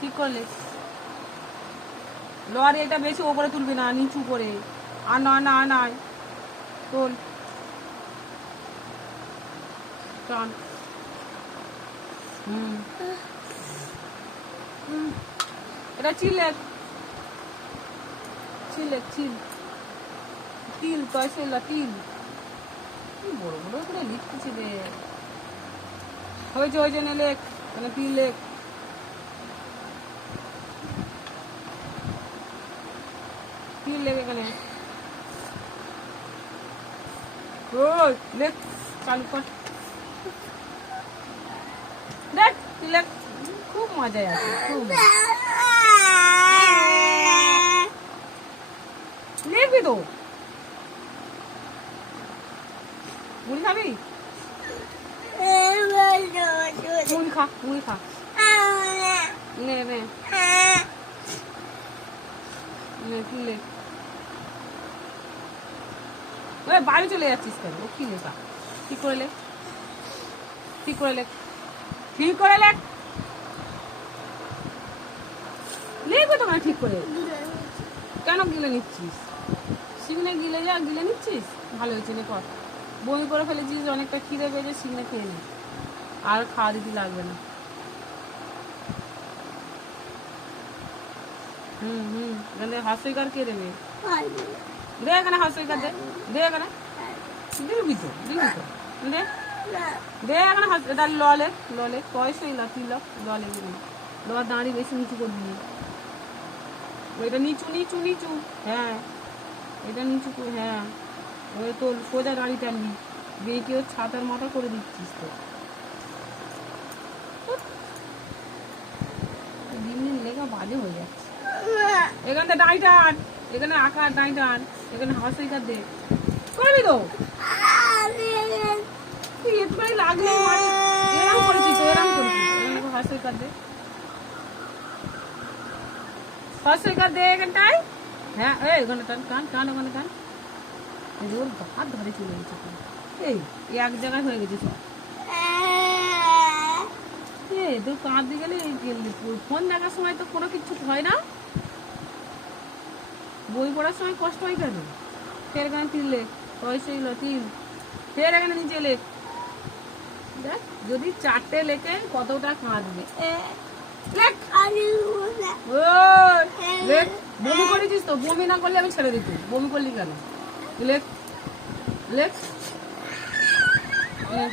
ঠিক করলে লরি এটা বেশি ওপরে তুলবি না, নিচু করে। আর নয় না, আর নয়, তোল, টান। এটা চিলেক, চিলেক, চিল, তিল, তয়সেলা তিল। বড় বড় করে লিখতেছি রে। হয়েছে হয়েছে, নে লেখ, মানে তিল লেখ। তিল লেখ এখানে। ওই লেখ, চালু কর, দেখ তিলেক। খুব মজায় আছে, খুব। লিখবি তো, মুড়ি খাবি? মুড়ি খা, মুড়ি খা, নে নে নে, কি লেখ। বাড়ি চলে যাচ্ছিস কেন? ও কি লেখা? ঠিক করে লেখ, ঠিক করে লেখ, ঠিক করে লেখ। লিখবে তো ঠিক করে। কেন গিলে নিচ্ছিস? সিগনে গিলে যা, গিলে নিচ্ছিস। ভালো হয়েছে, নে কর। বমি করে ফেলেছিস, অনেকটা খিদে পেয়েছে, সিগনে খেয়ে নি, আর খাওয়া দিতে লাগবে না। এখানে হাস্যকার কে দেবে? দে এখানে হাস্যকার, দে, দে এখানে, দিবি তো, দিবি তো, দে, দে এখানে হাস্য। ললে ললে পয়সাই লাতিল, ললে দিবি। ল দাঁড়ি বেশি নিচু করবি, ওইটা নিচু নিচু নিচু। হ্যাঁ, এটা নিচু, হ্যাঁ। ওই তো সোজা দাঁড়ি টানবি, বেঁকে ওর ছাতার মাথা করে দিচ্ছিস তো। দিন দিন লেখা বাজে হয়ে যাচ্ছে। এখানটা দাঁড়ি টান, এখানে আকার দাঁড়ি টান, এখানে হাসিকার দে, করবি তো। তুই এতটাই লাগলে এরম করেছিস তো, এরম করেছিস। এখানে হাসিকার দে, হাসিকার দে এখানটায়। হ্যাঁ, এখানে টান, টান টান, ওখানে টান। ওর হাত ধরে চলে গেছে। এই এক জায়গায় হয়ে গেছে সব। তোর কাঁদতে গেলে ফোন দেখার সময় তো কোনো কিছু হয় না, বই পড়ার সময় কষ্ট হয় কেন? ফের এখানে তিল লেখ, পয়সা তিল, ফের এখানে নিচে লেখ। দেখ, যদি 4টে লেখে কতটা কাঁদবে। লেখ, লেখ। বমি করেছিস তো? বমি না করলে আমি ছেড়ে দিতি। বমি করলি কেন? লেখ, লেখ, লেখ,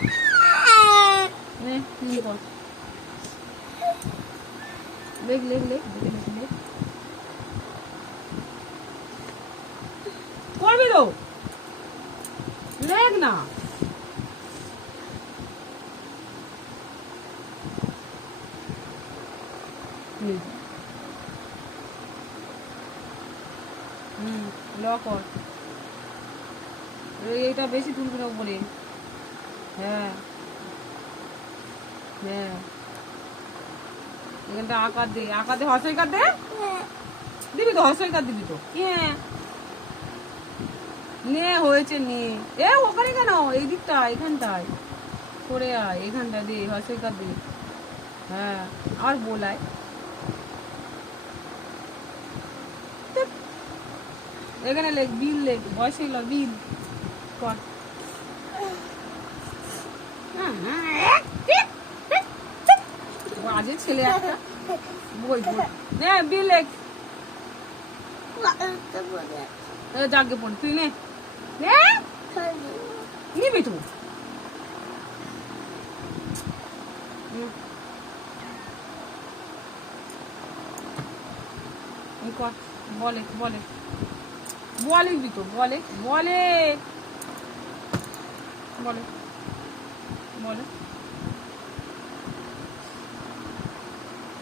লেখ, লেখ, লেখ। করবি তো, লেখ না। কর, এইটা বেশি তুলবি না উপরে। হ্যাঁ হ্যাঁ, এখানটা আকার দে, আকার দে, হর্ষইকার দে, দিবি তো, হর্ষইকার দিবি তো। নে, হয়েছে নে। ওখানে কেন? এই দিকটা, এখানটায় করে আয়, এখানটা দে, হর্ষইকার দে। হ্যাঁ, আর বলায় এখানে লেখ, বিল লেখ, বয়সে বিল কর। বাজে ছেলে একটা, বই বিল লেখ। জাগে পড়, তুই নে, নিবি তো। বলে বলে বলে তো, বলে বলে বলে বলে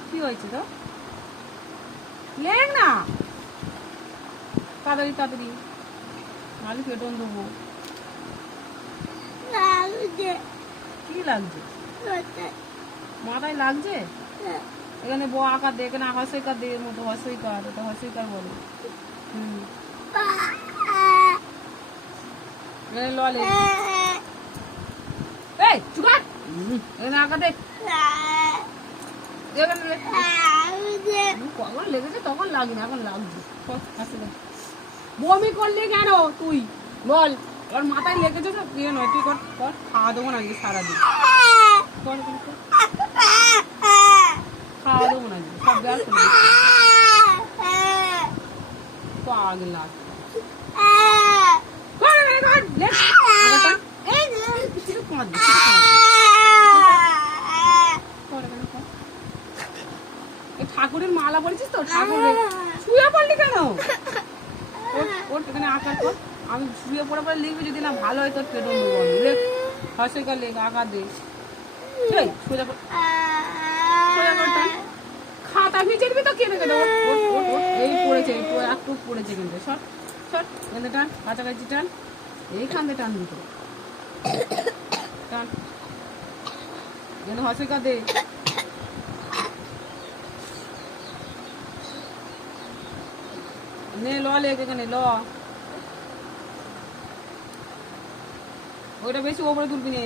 কি হয়েছে তো? লেখ না তাড়াতাড়ি তাড়াতাড়ি, নাহলে পেটন দেবো। কি লাগছে? মাথায় লাগছে? এখানে ব আকার দে, এখানে হর্ষইকার দে, এর মতো হর্ষইকার, এটা হর্ষইকার বলে। ললে এই চুকার, এখানে আকার দে, এখানে কখন লেগেছে তখন লাগেনি, এখন লাগছে। বমি করলি কেন তুই বল? ওর মাথায় লেগেছে তো ইয়ে নয়, তুই কর কর, খাওয়া দেবো না সারাদিন, কর কর কর, খাওয়া দেবো না সব ব্যাগ পাগলা। ঠাকুরের মালা পড়েছিস তো, ঠাকুরের শুয়ে পড়লি কেন? ওর এখানে আঁকার কর, আমি শুয়ে পড়ে পরে লিখবি, যদি না ভালো হয় তোর পেটন দেবো আমি। লেখ হসেকার লেখ, আঁকা দে, সোজা কর, সোজা কর, খাতা ভিজেবি তো কেটে কেটে। এই পড়েছে, একটু পড়েছে কিন্তু, সর সর, এখানে টান, কাছাকাছি টান, এইখান দিয়ে টান দুটো টান, যেন হসেকা দে। নে ল লেখ এখানে, ল। ওইটা বেশি ওপরে তুলবি নে,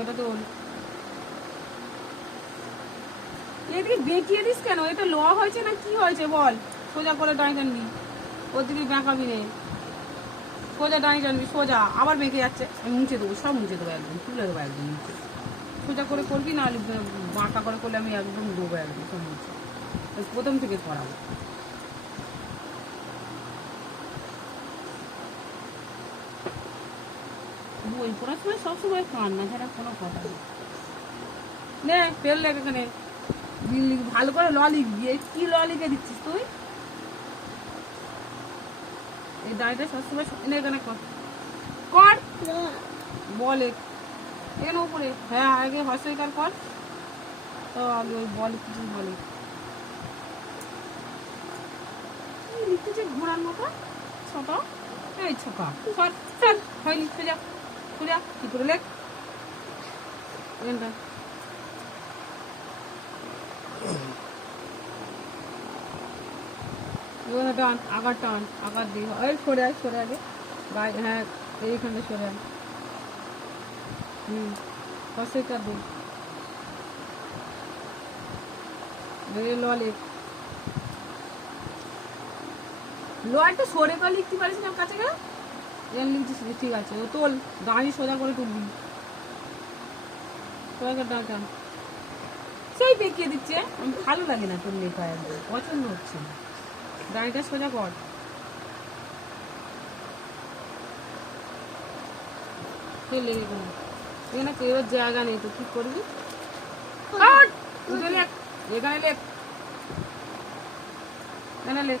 ওটা তোল। এদিকে বেঁকিয়ে দিস কেন? এটা ল হয়েছে না কি হয়েছে বল? সোজা করে ডাঁই টানবি, ওর দিকে বেঁকাবি নে, সোজা ডাঁই টানবি, সোজা। আবার বেঁকে যাচ্ছে, আমি মুছে দেবো, সব মুছে দেবো, একদম তুলে দেবো, একদম মুছে। সোজা করে করবি, না বাঁকা করে করলে আমি একদম দেবো, একদম সব মুছে। প্রথম থেকে করাবো। বই পড়ার সময় সবসময় কান্না ছাড়া কোনো কথা নেই। নে পেল লেখ এখানে, ভালো করে ল লিখবি। কি ল লিখে দিচ্ছিস তুই? এই দাঁড়িটা সবসময় এখানে কর, কর বলে এখানে উপরে। হ্যাঁ আগে হসইকার কর, তো আগে ওই বলে কিছু বলে লিখতেছে ঘোড়ার মতো ছোট। এই ছোকা সর সর, হয়নি, সোজা সোজা, কি করে লেখ এখানটা। টান, আগার টান, আগার দিই, ওই সরে আয়, সরে আগে গায়ে, হ্যাঁ এইখানে সরে আয়, হসইকার দিই, ল লেখ। লো একটু সরে করে লিখতে পারিস না, কাছে গেলে এর লিখছিস, ঠিক আছে। ও তোল, দাঁড়িয়ে সোজা করে তুলবি, সোজা করে ডাল টান। সেই বেঁকিয়ে দিচ্ছে, আমি ভালো লাগে না তোর লেখা, একদম পছন্দ হচ্ছে না। দাঁড়িটা সোজা কর, লেগে কোনো এখানে কেউ জায়গা নেই তো কি করবি? উঠে লেখ, এখানে লেখ, এখানে লেখ।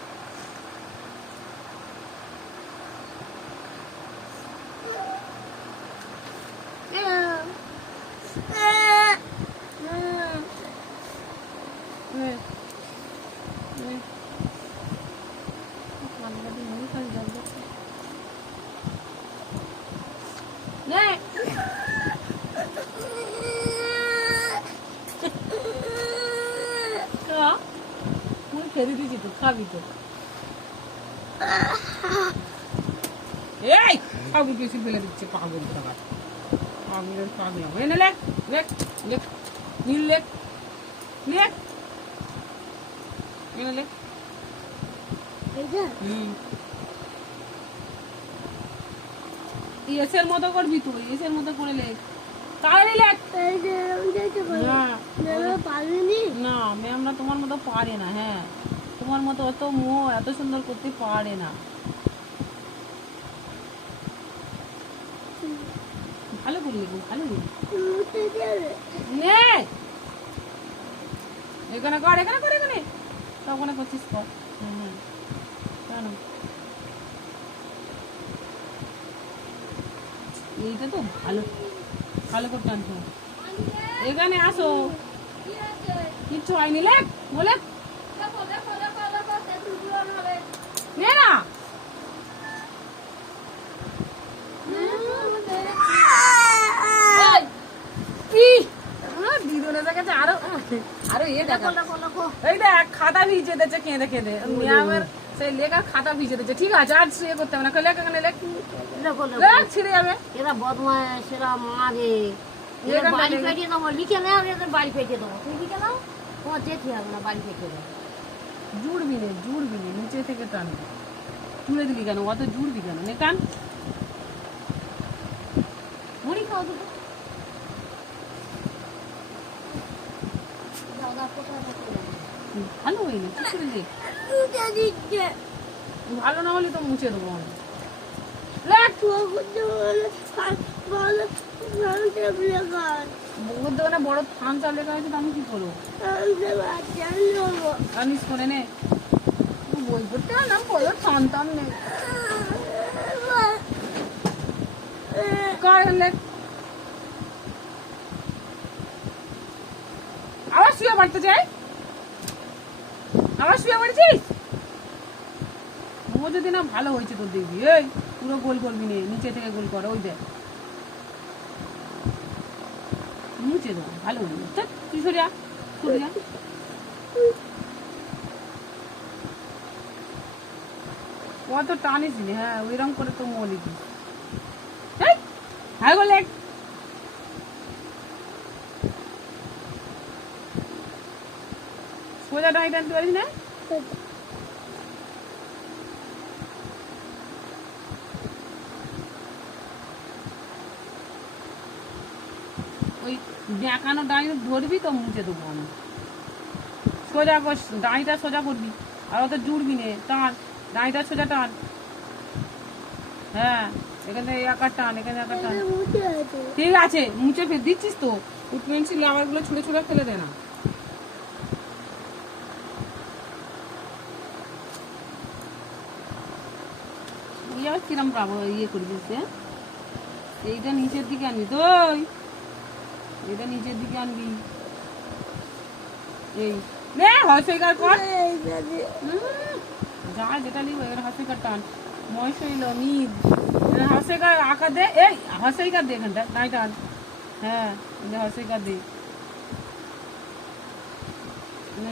খেতে দিয়েছি তো, খাবি তো। এই খাবি কিছু ফেলে দিচ্ছে, পাগল খাবার, পাগলের পাগল। এনে লেখ লেখ লেখ, নীল লেখ লেখ, এনে লেখ। এসের মতো করবি তুই, এসের মতো করে লেখ, তাড়াতাড়ি লেখ। না ম্যামরা তোমার মতো পারে না, হ্যাঁ তোমার মতো অত এত সুন্দর করতে পারে না। ভালো করে লিখবো, ভালো এখানে কর, এখানে কর, এখানে তখন করছিস কর। কেন এইটা তো ভালো, ভালো করে টানছো। এখানে আসো, কিচ্ছু হয়নি, লেখ বলে না। আরো এই দেখ খাতা ভিজে দিচ্ছে কেঁদে কেঁদে, ম্যামের সেই লেখার খাতা ভিজে দিচ্ছে। ঠিক আছে আর শুয়ে করতে হবে না, লেখ এখানে লেখ, ছিঁড়ে যাবে। এরা বদমাশ, এরা মারে, বাড়ি ফেটিয়ে দেবো, লিখে নাও, বাড়ি ফেটিয়ে দেবো। তুই লিখে নাও, তোমার যেতে হবে না, বাড়ি ফেটিয়ে দেবো। জুড়বি নে, নিচে থেকে টানবি। তুলে দিলি কেন? অত জুড়বি কেন? নে টান। মুড়ি খাও দুটো। দাদা কোথায় থাকে? ভালো হইনি, কি করে দেখ। ভালো না হলে তো মুছে দেবো আমি। বউর দোকানে বড় থান চাল লেখা হয়েছে, আমি কি করবো? আনিস করে নে, বই পড়তে নাম বলো থান টান নেই। আবার শুয়ে পড়তে চাই, আবার শুয়ে পড়েছিস। ও যদি না ভালো হয়েছে তোর দেখবি, এই পুরো গোল করবি নে, নিচে থেকে গোল কর। ওই দেখ মুছে দেবো, ভালো হয়ে তুই সরিয়া সরিয়া। কত টানিস নি, হ্যাঁ ওইরকম করে তো মলিকিস। হ্যাঁ বলে সোজা ডাই টানতে পারিস না? ওই বেঁকানো ডাই ধরবি তো মুছে দেবো আমি। সোজা ডাইটা সোজা করবি, আর অত জুড়বি নে, টান ডাইটা সোজা টান। হ্যাঁ এখানে একার টান, এখানে একার টান। ঠিক আছে মুছে ফের দিচ্ছিস তো, ওই পেন্সিল রাবার গুলো ছুঁড়ে ছুঁড়ে ফেলে দে না। কিরম পাবো ইয়ে করবিস, এইটা নিচের দিকে আনবি তো, এটা নিচের দিকে আনবি। এই নে হসইকার কর, যা যেটা লিখবো এবার হসইকার টান। ময়সইল মিদ হসইকার আঁকা দে, এই হসইকার দে এখানটা নাই টান। হ্যাঁ হসইকার দে,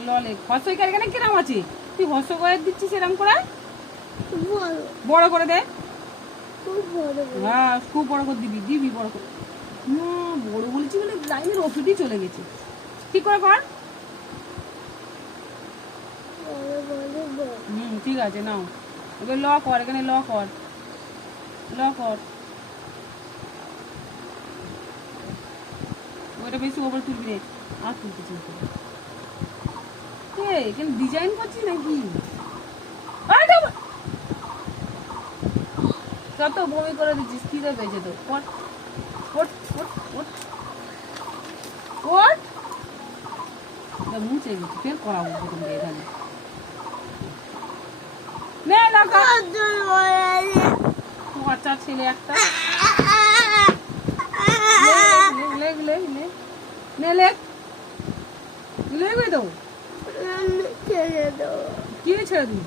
ললে হসইকার এখানে কিরম আছে? তুই হসইকার দিচ্ছিস এরম করে, বড় করে দে। হ্যাঁ খুব বড় করে দিবি, দিবি বড় করে। বড় বলছি বলে লাইনের ওষুধই চলে গেছে। ঠিক করে কর। ঠিক আছে নাও, এবার ল কর, এখানে ল কর, ল কর। ওইটা বেশি ওপরে তুলবি রে, আর তুলতে চিনতে। এখানে ডিজাইন করছিস নাকি? কত বমি করে দিচ্ছিস, কি রে পেয়েছে তো? মুছে গেছি, ফের করাবো এখানে। বাচ্চা ছেলে একটা, লেগে দেবো। কি ছেড়ে দিবি?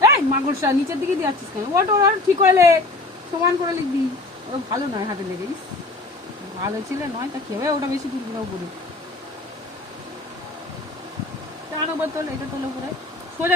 হ্যাঁ এই মাকড়সা নিচের দিকে দিয়ে যাচ্ছিস কেন? ওটা ওরা ঠিক করে সমান করে লিখবি, ও ভালো নয় হাতে লেগে। ভালো ছেলে নয় তা খেয়ে ওটা বেশি তুলবি না উপরে, টান ওপর তোল, এটা তোল উপরে সোজা।